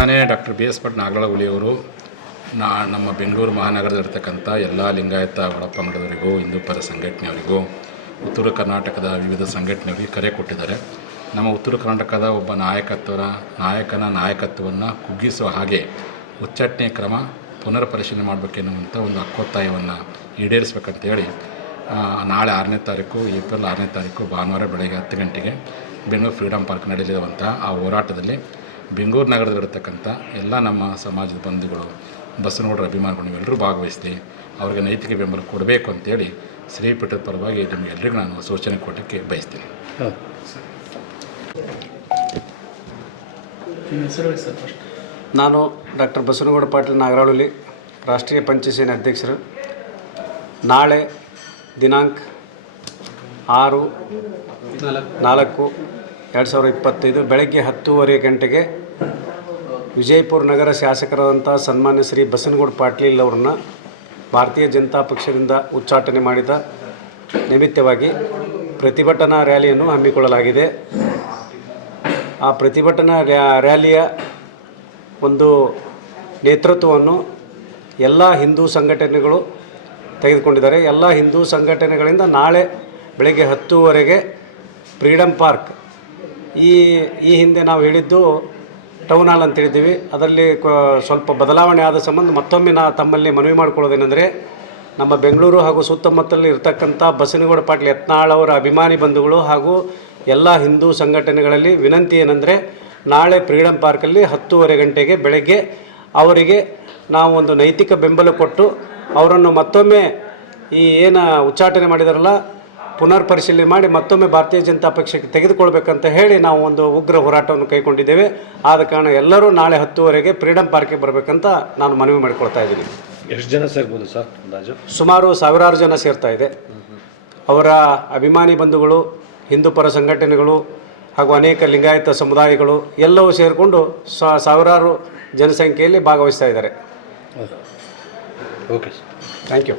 ತಾನೇ doctor B S Bhat ನಾಗರಹೊಳಿಯವರು ನಮ್ಮ ಬೆಂಗಳೂರು ಮಹಾನಗರದಲ್ಲಿರ್ತಕ್ಕಂಥ ಎಲ್ಲ ಲಿಂಗಾಯತ ಒಳಪಂಗಡದವರಿಗೂ ಹಿಂದೂ ಪರ ಸಂಘಟನೆಯವರಿಗೂ ಉತ್ತರ ಕರ್ನಾಟಕದ ವಿವಿಧ ಸಂಘಟನೆಯವರಿಗೆ ಕರೆ ಕೊಟ್ಟಿದ್ದಾರೆ. ನಮ್ಮ ಉತ್ತರ ಕರ್ನಾಟಕದ ಒಬ್ಬ ನಾಯಕನ ನಾಯಕತ್ವವನ್ನು ಕುಗ್ಗಿಸುವ ಹಾಗೆ ಉಚ್ಚಾಟನೆ ಕ್ರಮ ಪುನರ್ ಪರಿಶೀಲನೆ ಮಾಡಬೇಕೆನ್ನುವಂಥ ಒಂದು ಹಕ್ಕೊತ್ತಾಯವನ್ನು ಈಡೇರಿಸಬೇಕಂತೇಳಿ ನಾಳೆ ಏಪ್ರಿಲ್ 6ನೇ ತಾರೀಕು ಭಾನುವಾರ ಬೆಳಗ್ಗೆ 10 ಗಂಟೆಗೆ ಬೆಂಗಳೂರು ಫ್ರೀಡಮ್ ಪಾರ್ಕ್ ನಡೆಯಲಿರುವಂಥ ಆ ಹೋರಾಟದಲ್ಲಿ ಬೆಂಗಳೂರು ನಗರದಲ್ಲಿರ್ತಕ್ಕಂಥ ಎಲ್ಲ ನಮ್ಮ ಸಮಾಜದ ಬಂಧುಗಳು, ಬಸವನಗೌಡರ ಅಭಿಮಾನಿಗಳು ನೀವೆಲ್ಲರೂ ಭಾಗವಹಿಸಿ ಅವರಿಗೆ ನೈತಿಕ ಬೆಂಬಲ ಕೊಡಬೇಕು ಅಂತೇಳಿ ಶ್ರೀಪೀಠದ ಪರವಾಗಿ ನಿಮಗೆಲ್ಲರಿಗೂ ನಾನು ಸೂಚನೆ ಕೊಡಲಿಕ್ಕೆ ಬಯಸ್ತೀನಿ. ನಾನು ಡಾಕ್ಟರ್ ಬಸವನಗೌಡ ಪಾಟೀಲ್ ನಾಗರಹೊಳಿ, ರಾಷ್ಟ್ರೀಯ ಪಂಚಸೇನೆ ಅಧ್ಯಕ್ಷರು. ನಾಳೆ ದಿನಾಂಕ 6/4/2025 ಬೆಳಗ್ಗೆ 10:30 ಗಂಟೆಗೆ ವಿಜಯಪುರ ನಗರ ಶಾಸಕರಾದಂಥ ಸನ್ಮಾನ್ಯ ಶ್ರೀ ಬಸವನಗೌಡ ಪಾಟೀಲ್ ಅವರನ್ನು ಭಾರತೀಯ ಜನತಾ ಪಕ್ಷದಿಂದ ಉಚ್ಚಾಟನೆ ಮಾಡಿದ ನಿಮಿತ್ತವಾಗಿ ಪ್ರತಿಭಟನಾ ರ್ಯಾಲಿಯನ್ನು ಹಮ್ಮಿಕೊಳ್ಳಲಾಗಿದೆ. ಆ ಪ್ರತಿಭಟನಾ ರ್ಯಾಲಿಯ ಒಂದು ನೇತೃತ್ವವನ್ನು ಎಲ್ಲ ಹಿಂದೂ ಸಂಘಟನೆಗಳು ತೆಗೆದುಕೊಂಡಿದ್ದಾರೆ. ಎಲ್ಲ ಹಿಂದೂ ಸಂಘಟನೆಗಳಿಂದ ನಾಳೆ ಬೆಳಗ್ಗೆ 10:00 ಫ್ರೀಡಮ್ ಪಾರ್ಕ್, ಈ ಹಿಂದೆ ನಾವು ಹೇಳಿದ್ದು ಟೌನ್ ಹಾಲ್ ಅಂತ ಹೇಳಿದ್ದೀವಿ, ಅದರಲ್ಲಿ ಸ್ವಲ್ಪ ಬದಲಾವಣೆ ಆದ ಸಂಬಂಧ ಮತ್ತೊಮ್ಮೆ ತಮ್ಮಲ್ಲಿ ಮನವಿ ಮಾಡಿಕೊಳ್ಳೋದೇನೆಂದರೆ, ನಮ್ಮ ಬೆಂಗಳೂರು ಹಾಗೂ ಸುತ್ತಮುತ್ತಲಲ್ಲಿ ಇರತಕ್ಕಂಥ ಬಸವನಗೌಡ ಪಾಟೀಲ್ ಯತ್ನಾಳ್ ಅವರ ಅಭಿಮಾನಿ ಬಂಧುಗಳು ಹಾಗೂ ಎಲ್ಲ ಹಿಂದೂ ಸಂಘಟನೆಗಳಲ್ಲಿ ವಿನಂತಿ ಏನೆಂದರೆ, ನಾಳೆ ಫ್ರೀಡಮ್ ಪಾರ್ಕಲ್ಲಿ 10:30 ಗಂಟೆಗೆ ಬೆಳಗ್ಗೆ ಅವರಿಗೆ ನಾವು ಒಂದು ನೈತಿಕ ಬೆಂಬಲ ಕೊಟ್ಟು ಅವರನ್ನು ಮತ್ತೊಮ್ಮೆ ಈ ಏನು ಉಚ್ಚಾಟನೆ ಮಾಡಿದಾರಲ್ಲ ಪುನರ್ ಪರಿಶೀಲನೆ ಮಾಡಿ ಮತ್ತೊಮ್ಮೆ ಭಾರತೀಯ ಜನತಾ ಪಕ್ಷಕ್ಕೆ ತೆಗೆದುಕೊಳ್ಬೇಕಂತ ಹೇಳಿ ನಾವು ಒಂದು ಉಗ್ರ ಹೋರಾಟವನ್ನು ಕೈಗೊಂಡಿದ್ದೇವೆ. ಆದ ಕಾರಣ ಎಲ್ಲರೂ ನಾಳೆ 10:30 ಫ್ರೀಡಮ್ ಪಾರ್ಕಿಗೆ ಬರಬೇಕಂತ ನಾನು ಮನವಿ ಮಾಡಿಕೊಳ್ತಾ ಇದ್ದೀನಿ. ಎಷ್ಟು ಜನ ಸೇರ್ಬೋದು ಸರ್ ಅಂದಾಜು? ಸುಮಾರು 1000 ಜನ ಸೇರ್ತಾ ಇದೆ. ಅವರ ಅಭಿಮಾನಿ ಬಂಧುಗಳು, ಹಿಂದೂ ಪರ ಸಂಘಟನೆಗಳು ಹಾಗೂ ಅನೇಕ ಲಿಂಗಾಯತ ಸಮುದಾಯಗಳು ಎಲ್ಲವೂ ಸೇರಿಕೊಂಡು ಸಾವಿರಾರು ಜನಸಂಖ್ಯೆಯಲ್ಲಿ ಭಾಗವಹಿಸ್ತಾ ಇದ್ದಾರೆ. Okay sir, thank you.